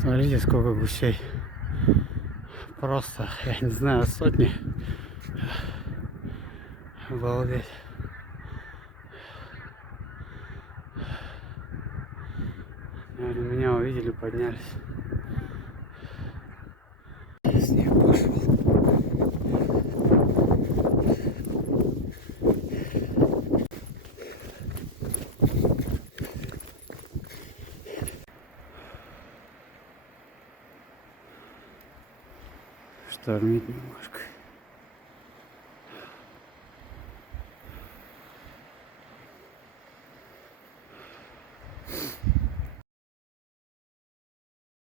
Смотрите, сколько гусей. Просто, я не знаю, сотни. Обалдеть. Наверное, меня увидели, поднялись. Снег пошел. Штормит немножко.